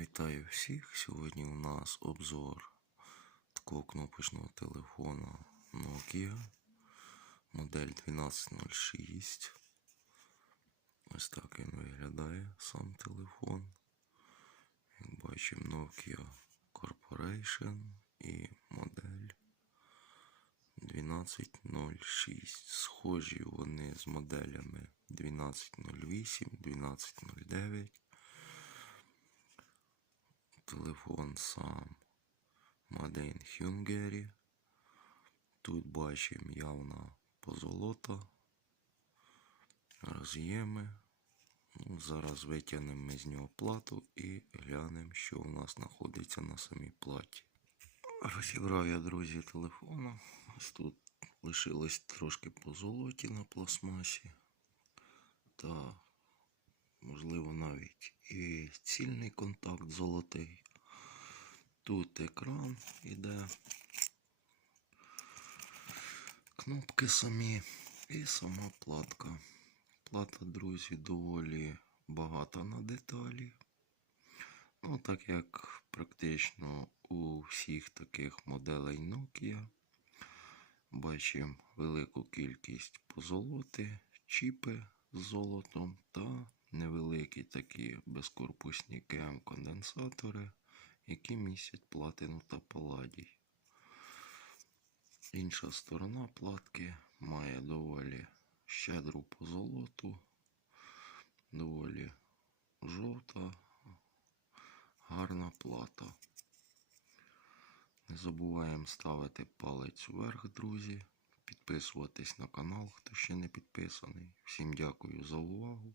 Вітаю всіх! Сьогодні у нас обзор такого кнопочного телефона Nokia модель 1206. Ось так він виглядає сам телефон. Як бачимо, Nokia Corporation і модель 1206. Схожі вони з моделями 1208, 1209. Телефон сам in Hungary. Тут бачимо явна позолота, роз'єми. Ну, зараз витягнемо ми з нього плату і глянемо, що у нас знаходиться на самій платі. Розібрав я, друзі, телефона. Ось тут лишилось трошки позолоті на пластмасі. Та можливо навіть і цільний контакт золотий. Тут екран іде, кнопки самі і сама платка. Плата, друзі, доволі багата на деталі. Ну, так як практично у всіх таких моделей Nokia бачимо велику кількість позолоти, чіпи з золотом та невеликі такі безкорпусні КМ-конденсатори, які містять платину та паладій. Інша сторона платки має доволі щедру позолоту, доволі жовта, гарна плата. Не забуваємо ставити палець вверх, друзі, підписуватись на канал, хто ще не підписаний. Всім дякую за увагу.